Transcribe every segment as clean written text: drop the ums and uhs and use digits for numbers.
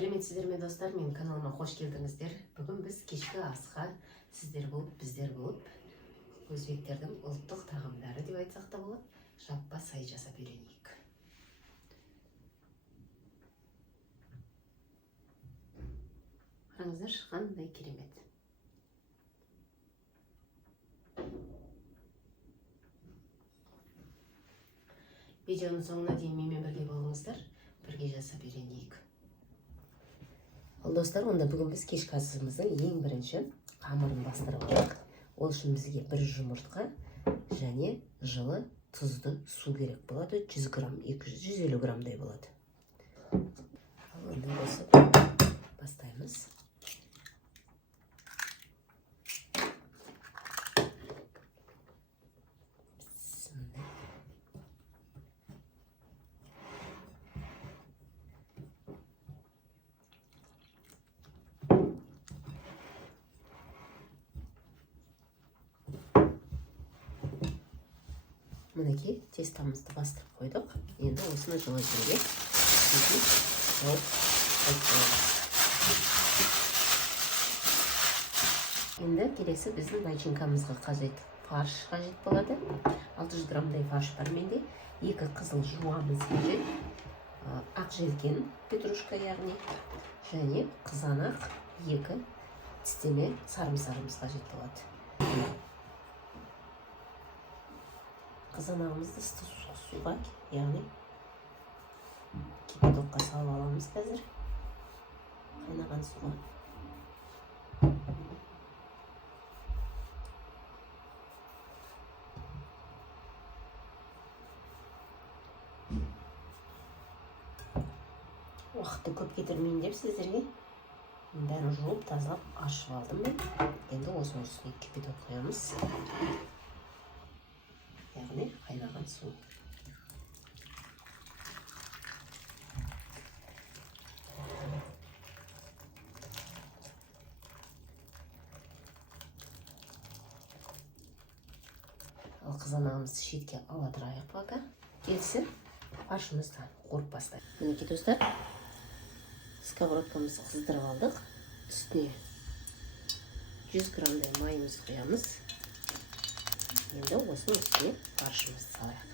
Сәлеметсіздер ме достар, менің каналыма қош келдіңіздер. Бүгін біз кешкі асқа сіздер болып, біздер болып, өзбектердің ұлттық тағамдары деп айтсақ та болады, жаппа сай жасап үйренейік. Қараңыздар, қандай керемет. Видеоның соңына дейін менімен бірге болыңыздар, бірге жасап үйренейік. Ал достар, онда бүгін біз кешкі асымыздың ең бірінші қамырын бастырып алдық. Ол үшін бізге бір жұмыртқа және жылы тұзды су керек болады. 100 грамм, 150 граммдай болады. Ал онда қосып бастаймыз. Мінекей тестамызды бастырып қойдық. Енді осыны жылы жерге енді келесі біздің начинкамызға қажет фарш қажет болады. 600 граммдай фарш бар менде. 2 қызыл жуамыз қажет. Ақ желкен петрушка яғни және қызанақ 2 тістеме сарымсағымыз қажет болады. Қызанағымызды суға, яғни кипятокқа салып аламыз қазір. Қайнаған суға. Уақытты көп кетірмейін деп сіздерге бәрін жуып, тазалап, ашып алдым мен. Енді осының үстіне кипяток құямыз. Яғни қайнаған су. Ал қызанағымызды шетке ала тұрайық пока. Келсін, фаршымызды қорып бастайық. Мінекей достар, сковородкамызды қыздырып алдық. Үстіне 100 граммдай майымызды құямыз. Енді осының үстіне фаршымызды салайық.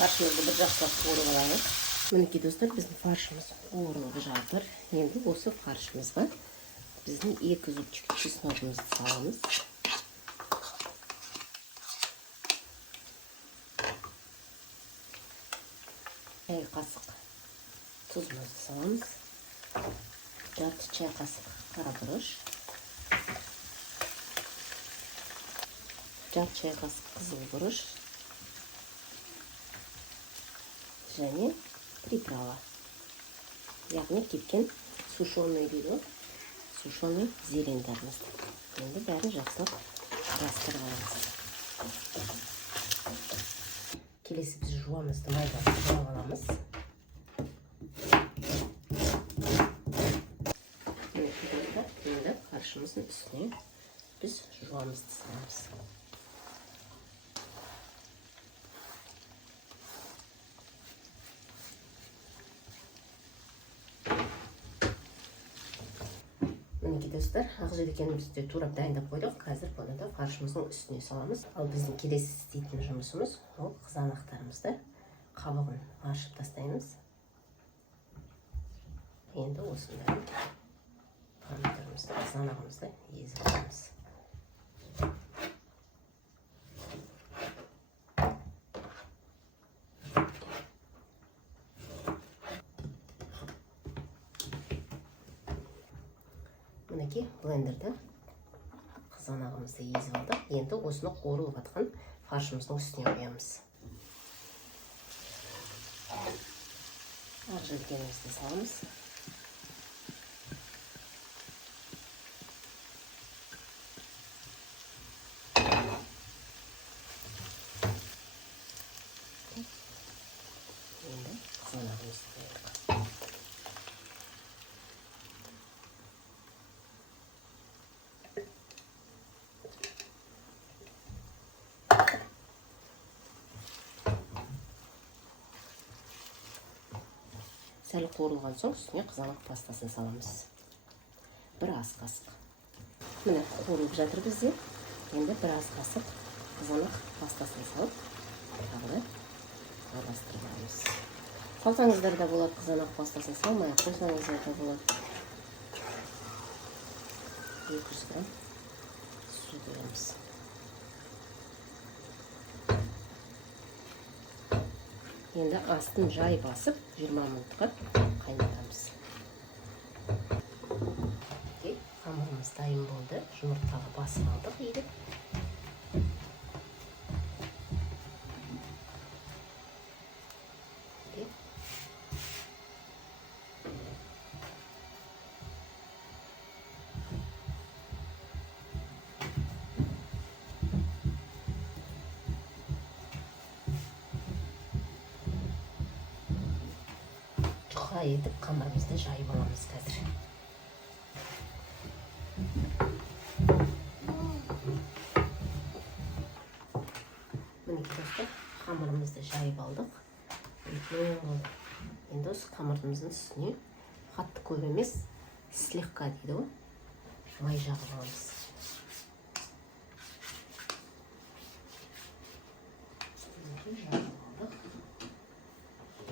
Фаршымызды бір жақсылап қуырып алайық. Мінекей достар, біздің фаршымыз қуырылып жатыр. Енді осы фаршымызға біздің 2 зубчик чесногымызды саламыз. Чай қасық тұзымызды саламыз. Жарты чай қасық қара бұрыш. Жарты чай қасық қызыл бұрыш. Және приправа. Яғни кепкен сушеный дейді, сушеный зелендарымызды. Енді бәрін жақсылап араластырып аламыз. Келесі біз жуамызды майда жуап аламыз. Енді фаршымыздың үстіне біз жуамызды саламыз. Мінекей достар, ақ желкенімізді турап дайындап қойдық. Қазір бұны да фаршымыздың үстіне саламыз. Ал біздің келесі істейтін жұмысымыз ол қызанақтарымызды қабығын аршып тастаймыз. Енді осында помидорымызды, қызанағымызды езіп аламыз. Мінекей блендерді қызанағымызды езіп алдық. Енді осыны қуырылып жатқан фаршымыздың үстіне құямыз. Ақ желкенімізді саламыз. Сәл қуырылған соң үстіне қызанақ пастасын саламыз. Бір ас қасық. Міне қуырылып жатыр бізде. Енді бір ас қасық қызанақ пастасын салып, тағы да араластырып аламыз. Салсаңыздар да болады, қызанақ пастасын салмай қойсаңыздар да болады. 200 грамм су құямыз. Енді астын жай басып 20 минутқа қайнатамыз. Қамырымыз дайын болды. Жұмыртқаға басып алдық еді. Жұқа етіп қамырымызды жайып аламыз қазір. Мінекей достар, қамырымызды жайып алдық. Енді осы қамырымыздың үстіне қатты көп емес, слегка дейді ғой, май жағып аламыз.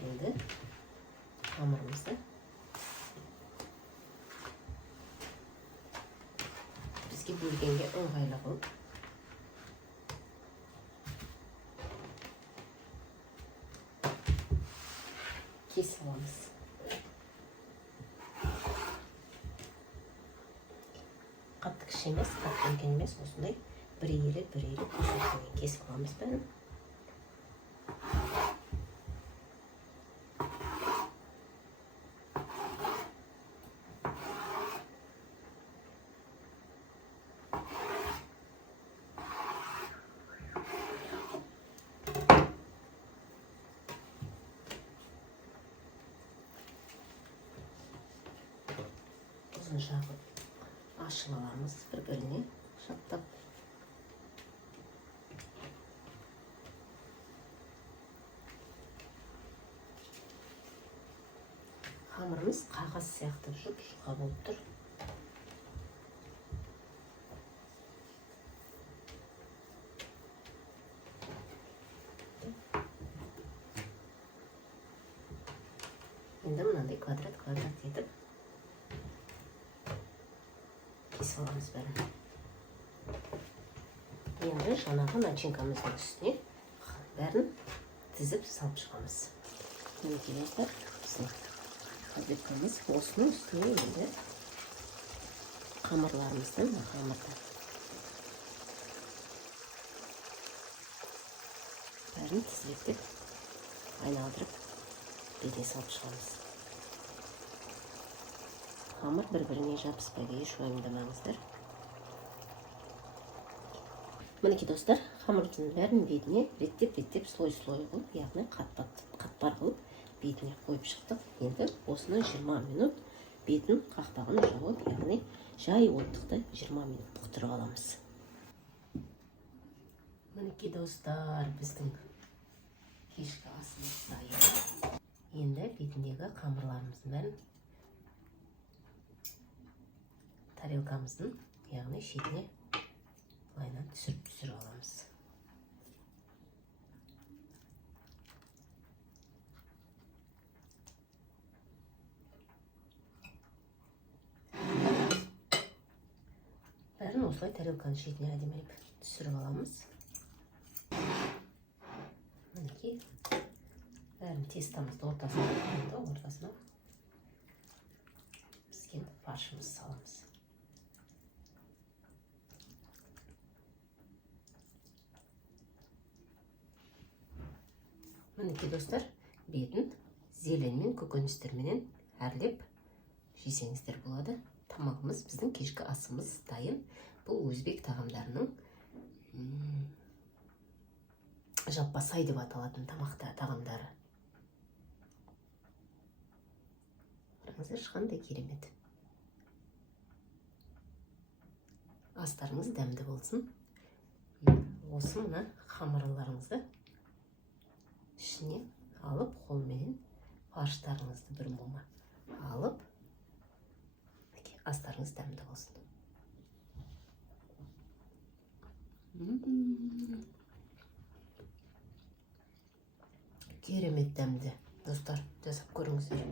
Енді қамырымызды бізге бөлгенге ыңғайлы қылып кесіп аламыз. Қатты кіші емес, қатты үлкен емес, осындай бір елі кесіп аламыз бәрін. Ұзын жағы ашып аламыз бір-біріне жаттап. Қамырымыз қағаз сияқты жұқа болып тұр. Енді мынандай квадрат етіп кесіп аламыз бәрін. Енді жаңағы начинкамыздың үстіне бәрін тізіп салып шығамыз. Мінекей достар, біздің котлеткамыз осының үстіне енді қамырларымыздың бәрін тізбектеп айналдырып бете салып шығамыз. Қамыр бір-біріне жабыспайды, еш уайымдамаңыздар. Мінекей достар, қамырдың бәрін бетіне реттеп слой-слой қылып, яғни қатпар қылып бетіне қойып шықтық. Енді осыны 20 минут бетін қақпағын жауып, яғни жай оттықта 20 минут бұқтырып аламыз. Мінекей достар, біздің кешкі асымыз дайын. Енді бетіндегі қамырларымыздың бәрін тарелкамыздың, яғни шетіне лайнан түсіріп аламыз. Бәрін осылай тарелканың шетіне әдемілеп түсіріп аламыз. Мінекей бәрін тестамызды ортасына піскен фаршымызды саламыз. Мінекей достар, бетін зеленмен, көкөністерменен әрлеп жесеңіздер болады. Тамағымыз, біздің кешкі асымыз дайын. Бұл өзбек тағамдарының жаппасай деп аталатын тағамдары. Қараңыздар, қандай керемет. Астарыңыз дәмді болсын. Осы мына қамырларыңызды ішіне алып қолмен фарштарыңызды бір бума алып, астарыңыз дәмді болсын. Керемет дәмді. Достар, жасап көріңіздер.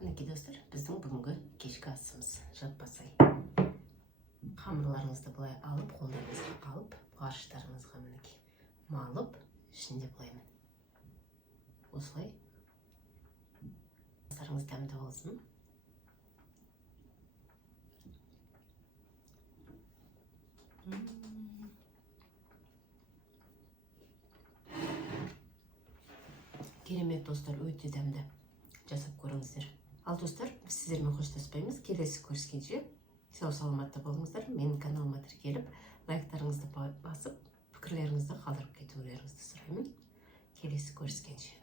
Мінекей достар, біздің бүгінгі кешкі асымыз жаппасай. Қамырларыңызды былай алып, қолдарыңызға алып, фарштарыңызға мінекей малып, ішінде былаймын. Осылай. Астарыңыз дәмді болсын. Керемет достар, өте дәмді. Жасап көріңіздер. Ал достар, біз сіздермен қоштаспаймыз. Келесі көріскенше сау саламатта болыңыздар. Менің каналыма тіркеліп, лайктарыңызды басып, пікірлеріңізді қалдырып кетулеріңізді сұраймын. Келесі көріскенше.